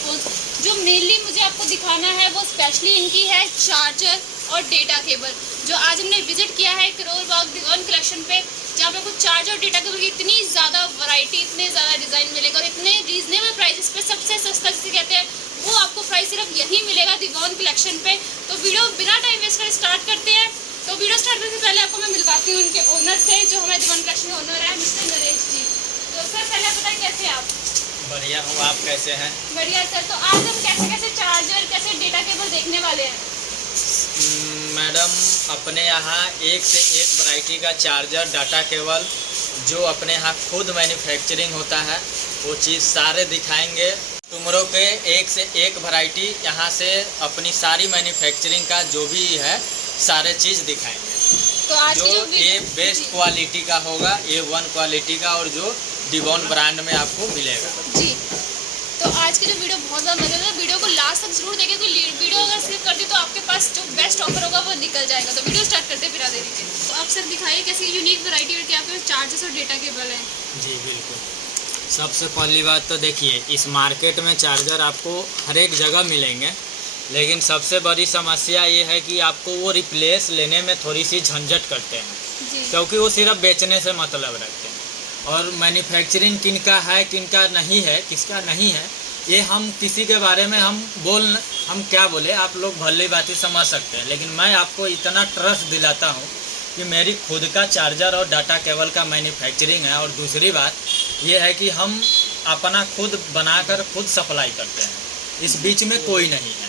Earphones. जो mainly मुझे आपको दिखाना है वो स्पेशली इनकी है चार्जर और डेटा केबल। जो आज हमने विजिट किया है करोल बाग दिवान कलेक्शन पे, जहाँ पे आपको चार्जर और डेटा केबल की इतनी ज़्यादा वैरायटी, इतने ज़्यादा डिज़ाइन मिलेगा और इतने रीजनेबल प्राइसेस पे, सबसे सस्ता जिसे कहते हैं वो आपको प्राइस सिर्फ यही मिलेगा दिवान कलेक्शन पे। तो वीडियो बिना टाइम वेस्ट कर स्टार्ट करते हैं। तो वीडियो स्टार्ट करने से पहले आपको मैं मिलवाती हूँ उनके ओनर से, जो हमारे दिवान कलेक्शन के ओनर है मिस्टर नरेश जी। तो सर पहले आप बताएं कैसे हैं आप? बढ़िया हूँ, आप कैसे हैं? बढ़िया सर। तो आज हम कैसे कैसे चार्जर, कैसे डेटा केबल देखने वाले हैं? मैडम, अपने यहाँ एक से एक वैरायटी का चार्जर, डाटा केबल जो अपने यहाँ खुद मैन्युफैक्चरिंग होता है वो चीज़ सारे दिखाएंगे। कस्टमरों के एक से एक वैरायटी यहाँ से अपनी सारी मैन्युफैक्चरिंग का जो भी है सारे चीज़ दिखाएंगे। तो आज जो ये बेस्ट क्वालिटी का होगा, A1 क्वालिटी का, और जो डिवॉन ब्रांड में आपको मिलेगा जी। तो आज की जो वीडियो बहुत ज़्यादा मज़ेदार है, वीडियो को लास्ट तक जरूर देखें। कोई वीडियो अगर स्किप कर दी तो आपके पास जो बेस्ट ऑफर होगा वो निकल जाएगा। तो वीडियो स्टार्ट करते बिना देरी के। तो आप सर दिखाइए कैसी यूनिक वैरायटी और क्या आपके चार्जर्स और डेटा केबल है। जी बिल्कुल। सबसे पहली बात तो देखिए, इस मार्केट में चार्जर आपको हर एक जगह मिलेंगे, लेकिन सबसे बड़ी समस्या ये है कि आपको वो रिप्लेस लेने में थोड़ी सी झंझट करते हैं, क्योंकि वो सिर्फ बेचने से मतलब रखते हैं। और मैन्युफैक्चरिंग किनका है किनका नहीं है, किसका नहीं है, ये हम किसी के बारे में हम क्या बोले, आप लोग भली बात समझ सकते हैं। लेकिन मैं आपको इतना ट्रस्ट दिलाता हूँ कि मेरी खुद का चार्जर और डाटा केबल का मैन्युफैक्चरिंग है, और दूसरी बात ये है कि हम अपना खुद बनाकर खुद सप्लाई करते हैं, इस बीच में कोई नहीं है।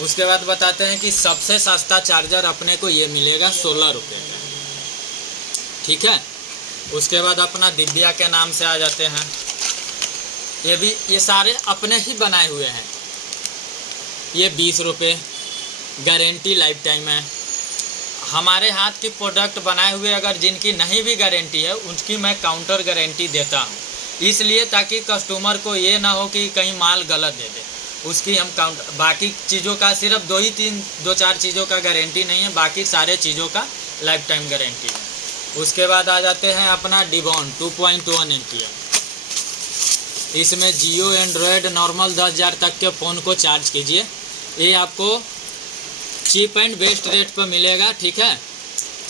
उसके बाद बताते हैं कि सबसे सस्ता चार्जर अपने को ये मिलेगा 16 रुपये का, ठीक है। उसके बाद अपना दिव्या के नाम से आ जाते हैं। ये सारे अपने ही बनाए हुए हैं। ये 20 रुपये, गारंटी लाइफ टाइम है। हमारे हाथ की प्रोडक्ट बनाए हुए अगर जिनकी नहीं भी गारंटी है, उनकी मैं काउंटर गारंटी देता हूँ, इसलिए ताकि कस्टमर को ये ना हो कि कहीं माल गलत दे दे। उसकी हम काउंटर, बाकी चीज़ों का सिर्फ 2-4 चीज़ों का गारंटी नहीं है, बाकी सारे चीज़ों का लाइफ टाइम गारंटी है। उसके बाद आ जाते हैं अपना डिवॉन 2.1 एम्पियर। इसमें जियो एंड्रॉयड नॉर्मल 10,000 तक के फ़ोन को चार्ज कीजिए। ये आपको चीप एंड बेस्ट रेट पर मिलेगा, ठीक है।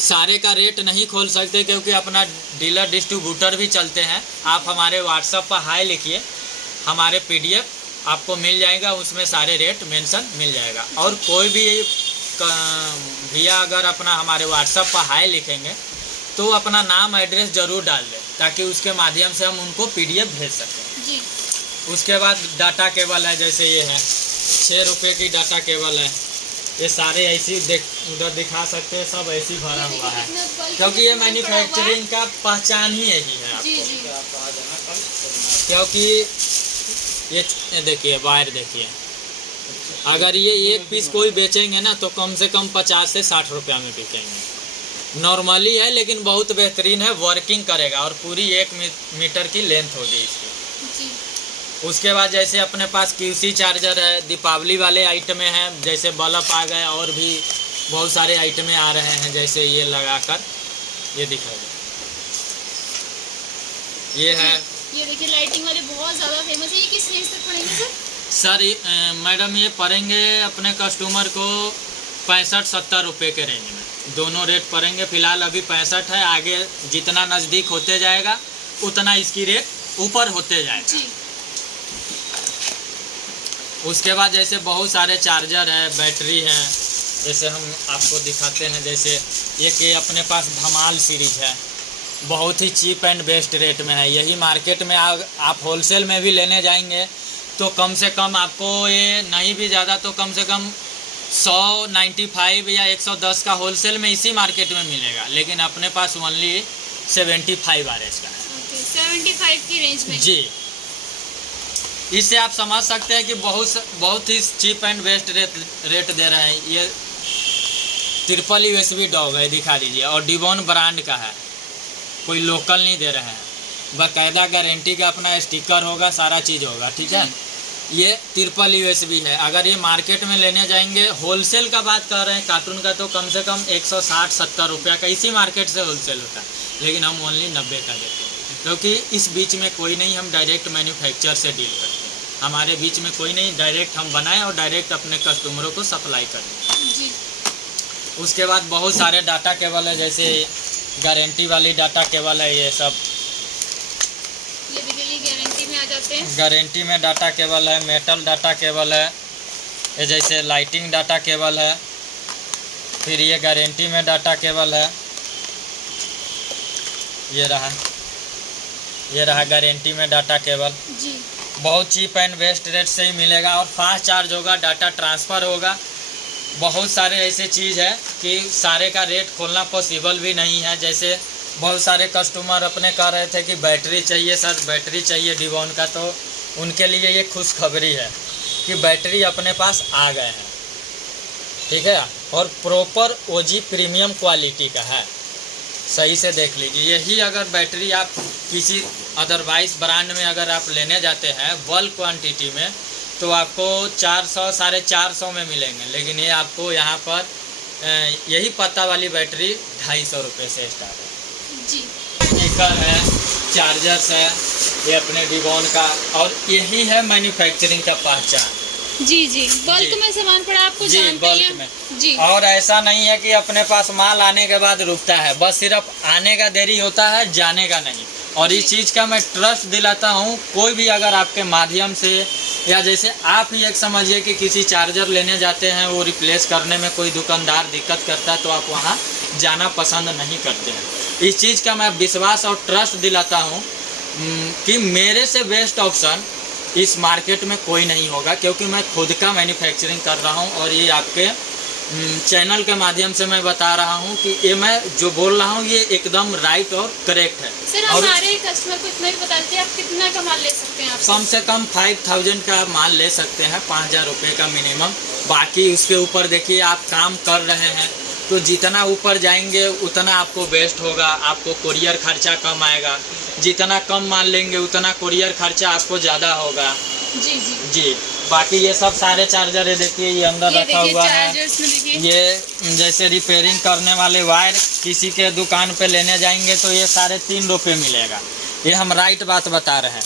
सारे का रेट नहीं खोल सकते क्योंकि अपना डीलर डिस्ट्रीब्यूटर भी चलते हैं। आप हमारे व्हाट्सएप पर हाई लिखिए, हमारे PDF आपको मिल जाएगा, उसमें सारे रेट मेंशन मिल जाएगा। और कोई भी भैया अगर अपना हमारे व्हाट्सएप पर हाई लिखेंगे तो अपना नाम एड्रेस ज़रूर डाल दें, ताकि उसके माध्यम से हम उनको PDF भेज सकें जी। उसके बाद डाटा केबल है, जैसे ये है 6 रुपये की डाटा केबल है। ये सारे ऐसी उधर दिखा सकते हैं, सब ऐसी भरा हुआ है, क्योंकि ये मैन्युफैक्चरिंग का पहचान ही यही है आपको। क्योंकि ये देखिए, वायर देखिए, अगर ये एक पीस कोई बेचेंगे ना तो कम से कम 50 से 60 रुपया में बिकेंगे। नॉर्मली है लेकिन बहुत बेहतरीन है, वर्किंग करेगा, और पूरी 1 मीटर की लेंथ होगी इसकी। उसके बाद जैसे अपने पास QC चार्जर है, दीपावली वाले आइटम हैं, जैसे बल्ब आ गए, और भी बहुत सारे आइटमें आ रहे हैं, जैसे ये लगाकर ये दिखाएगा। ये है, ये देखिए लाइटिंग वाले बहुत ज़्यादा फेमस है। ये किस रेंज तक पड़ेंगे सर? सर मैडम ये पड़ेंगे अपने कस्टमर को 65-70 रुपये के रेंज में, दोनों रेट पड़ेंगे। फिलहाल अभी 65 है, आगे जितना नज़दीक होते जाएगा उतना इसकी रेट ऊपर होते जाएगा। उसके बाद जैसे बहुत सारे चार्जर है, बैटरी है, जैसे हम आपको दिखाते हैं। जैसे ये अपने पास धमाल सीरीज है, बहुत ही चीप एंड बेस्ट रेट में है। यही मार्केट में आप होलसेल में भी लेने जाएंगे तो कम से कम आपको, ये नहीं भी ज़्यादा तो कम से कम 195 या 110 का होलसेल में इसी मार्केट में मिलेगा, लेकिन अपने पास ओनली 75 RS का है। 75 की रेंज में जी। इससे आप समझ सकते हैं कि बहुत ही चीप एंड बेस्ट रेट दे रहे हैं। ये ट्रिपल USB डॉग है, दिखा दीजिए, और डिवॉन ब्रांड का है, कोई लोकल नहीं दे रहे हैं। बाकायदा गारंटी का अपना स्टिकर होगा, सारा चीज़ होगा, ठीक है। ये ट्रिपल USB है। अगर ये मार्केट में लेने जाएंगे, होलसेल का बात कर रहे हैं कार्टून का, तो कम से कम 160-70 रुपया का इसी मार्केट से होलसेल होता है, लेकिन हम ओनली 90 का देते हैं, क्योंकि इस बीच में कोई नहीं, हम डायरेक्ट मैन्युफैक्चर से डील करते हैं। हमारे बीच में कोई नहीं, डायरेक्ट हम बनाएं और डायरेक्ट अपने कस्टमरों को सप्लाई करें। जी। उसके बाद बहुत सारे डाटा केबल है, जैसे गारंटी वाली डाटा केबल है, ये सब ये देखिए, ये गारंटी में आ जाते हैं। गारंटी में डाटा केबल है, मेटल डाटा केबल है, ये जैसे लाइटिंग डाटा केबल है, फिर ये गारंटी में डाटा केबल है, ये रहा गारंटी में डाटा केबल। जी। बहुत चीप एंड बेस्ट रेट से ही मिलेगा और फास्ट चार्ज होगा, डाटा ट्रांसफ़र होगा। बहुत सारे ऐसे चीज़ है कि सारे का रेट खोलना पॉसिबल भी नहीं है। जैसे बहुत सारे कस्टमर अपने कह रहे थे कि बैटरी चाहिए सर, बैटरी चाहिए डिवॉन का, तो उनके लिए ये खुशखबरी है कि बैटरी अपने पास आ गए हैं, ठीक है, और प्रॉपर ओजी प्रीमियम क्वालिटी का है। सही से देख लीजिए, यही अगर बैटरी आप किसी अदरवाइज ब्रांड में अगर आप लेने जाते हैं बल्क क्वांटिटी में, तो आपको 400 450 में मिलेंगे, लेकिन ये आपको यहाँ पर यही पत्ता वाली बैटरी 250 रुपये से स्टार्ट है। जी। स्पीकर है, चार्जर्स है, ये अपने डिवॉन का, और यही है मैन्युफैक्चरिंग का पहचान। जी जी, बल्क में सामान पड़ा आपको जी, जानते बल्क हैं? में। जी। और ऐसा नहीं है कि अपने पास माल आने के बाद रुकता है, बस सिर्फ आने का देरी होता है, जाने का नहीं। और इस चीज़ का मैं ट्रस्ट दिलाता हूँ, कोई भी अगर आपके माध्यम से, या जैसे आप ही एक समझिए कि किसी चार्जर लेने जाते हैं, वो रिप्लेस करने में कोई दुकानदार दिक्कत करता है, तो आप वहाँ जाना पसंद नहीं करते हैं। इस चीज़ का मैं विश्वास और ट्रस्ट दिलाता हूँ कि मेरे से बेस्ट ऑप्शन इस मार्केट में कोई नहीं होगा, क्योंकि मैं खुद का मैन्युफैक्चरिंग कर रहा हूँ। और ये आपके चैनल के माध्यम से मैं बता रहा हूँ कि ये मैं जो बोल रहा हूँ ये एकदम राइट और करेक्ट है। सर, हमारे कस्टमर को इतना भी बता देते हैं, आप कितना का माल ले सकते हैं? आप कम से कम 5000 का माल ले सकते हैं, 5000 रुपये का मिनिमम। बाकी उसके ऊपर देखिए, आप काम कर रहे हैं तो जितना ऊपर जाएंगे उतना आपको बेस्ट होगा, आपको कुरियर खर्चा कम आएगा। जितना कम माल लेंगे उतना कुरियर खर्चा आपको ज़्यादा होगा। जी जी जी। बाकी ये सब सारे चार्जर है, देखिए ये अंदर रखा हुआ है। ये जैसे रिपेयरिंग करने वाले वायर किसी के दुकान पे लेने जाएंगे तो ये 3.5 रुपये मिलेगा। ये हम राइट बात बता रहे हैं।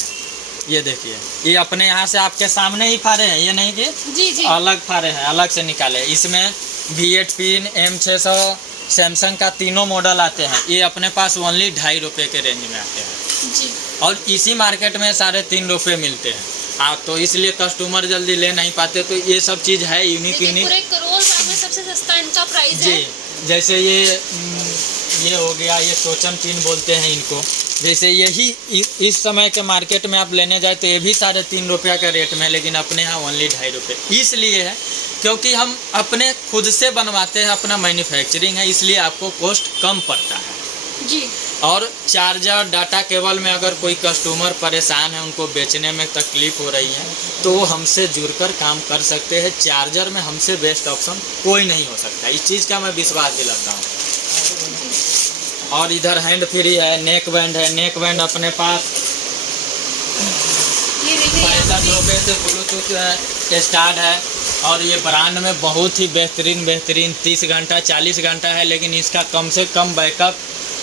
ये देखिए, ये अपने यहाँ से आपके सामने ही फाड़े हैं, ये नहीं कि जी जी अलग फाड़े हैं, अलग से निकाले। इसमें V8 पिन, M600, सैमसंग का तीनों मॉडल आते हैं। ये अपने पास ओनली 2.5 रुपये के रेंज में आते हैं जी। और इसी मार्केट में 3.5 रुपये मिलते हैं। आप तो इसलिए कस्टमर जल्दी ले नहीं पाते। तो ये सब चीज़ है यूनिक। पूरे करोल बाग में सबसे सस्ता इनका प्राइस है। जी। जैसे ये हो गया, ये टोचन पिन बोलते हैं इनको। जैसे यही इस समय के मार्केट में आप लेने जाए तो ये भी 3.5 रुपया का रेट में, लेकिन अपने यहाँ ओनली 2.5 रुपये। इसलिए है क्योंकि हम अपने खुद से बनवाते हैं, अपना मैन्युफैक्चरिंग है, इसलिए आपको कॉस्ट कम पड़ता है जी। और चार्जर डाटा केबल में अगर कोई कस्टमर परेशान है, उनको बेचने में तकलीफ हो रही है, तो वो हमसे जुड़कर काम कर सकते हैं। चार्जर में हमसे बेस्ट ऑप्शन कोई नहीं हो सकता। इस चीज़ का मैं विश्वास दिलाता हूँ। और इधर हैंड फ्री है, नेक बैंड है। नेक बैंड अपने पास 65 रुपये से ब्लूटूथ स्टार्ट है। और ये ब्रांड में बहुत ही बेहतरीन 30 घंटा 40 घंटा है, लेकिन इसका कम से कम बैकअप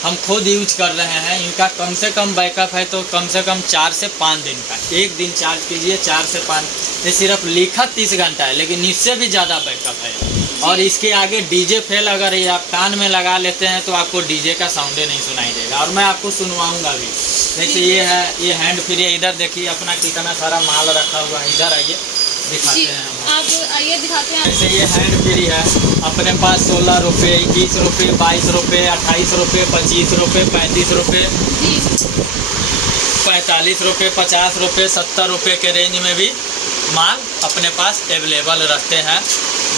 हम खुद यूज कर रहे हैं। इनका कम से कम बैकअप है तो कम से कम 4 से 5 दिन का। एक दिन चार्ज कीजिए 4 से 5। ये सिर्फ लिखा 30 घंटा है, लेकिन इससे भी ज़्यादा बैकअप है। और इसके आगे डीजे फेल अगर ये आप कान में लगा लेते हैं तो आपको डीजे का साउंडे नहीं सुनाई देगा। और मैं आपको सुनवाऊंगा भी। जैसे ये है, ये हैंड फ्री है। इधर देखिए अपना कितना सारा माल रखा हुआ है। इधर आइए दिखाते हैं हम। आप आइए दिखाते हैं। जैसे ये हैंड फ्री है, अपने पास 16 रुपये, 21 रुपये, 22 रुपये, 28 रुपये, 25 रुपये, 35 रुपये, 45 रुपये, 50 रुपये, 70 रुपये के रेंज में भी माल अपने पास अवेलेबल रहते हैं।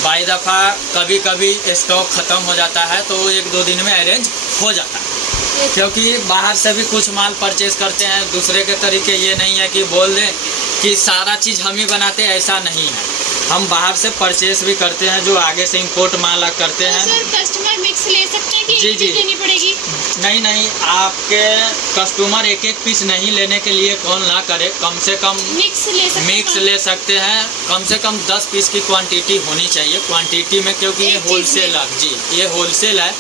बाई दफ़ा कभी कभी स्टॉक ख़त्म हो जाता है तो 1-2 दिन में अरेंज हो जाता है, क्योंकि बाहर से भी कुछ माल परचेज करते हैं। दूसरे के तरीके ये नहीं है कि बोल दें कि सारा चीज़ हम ही बनाते हैं, ऐसा नहीं है। हम बाहर से परचेस भी करते हैं, जो आगे से इंपोर्ट माल करते तो हैं। सर कस्टमर मिक्स ले सकते हैं कि जी, एक जी। चीज़ लेनी पड़ेगी? नहीं, आपके कस्टमर एक एक पीस नहीं लेने के लिए कॉल ना करे, कम से कम मिक्स ले सकते हैं? मिक्स ले सकते हैं। कम से कम 10 पीस की क्वांटिटी होनी चाहिए क्वांटिटी में, क्योंकि ये एक चीज़ होलसेल में। है। जी, ये होलसेल है,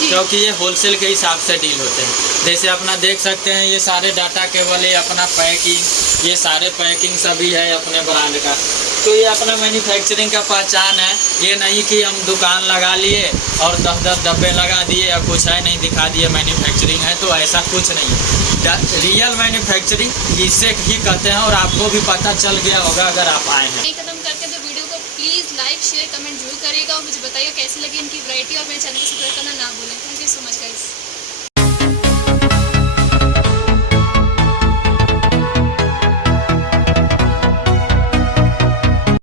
जी। क्योंकि ये होलसेल के हिसाब से डील होते हैं। जैसे अपना देख सकते हैं, ये सारे डाटा केबल, ये अपना पैकिंग, ये सारे पैकिंग सभी है अपने ब्रांड का। तो ये अपना मैन्युफैक्चरिंग का पहचान है। ये नहीं कि हम दुकान लगा लिए और 10-10 डब्बे लगा दिए या कुछ है नहीं दिखा दिए मैन्युफैक्चरिंग है, तो ऐसा कुछ नहीं है। रियल मैन्युफैक्चरिंग इसे ही कहते हैं, और आपको भी पता चल गया होगा अगर आप आए हैं। खत्म करते हैं तो वीडियो को प्लीज़ लाइक शेयर कमेंट जरूर करिएगा और मुझे बताइए कैसी लगी इनकी वैरायटी, और मेरे चैनल को सब्सक्राइब करना ना भूलें। Thank you so much guys.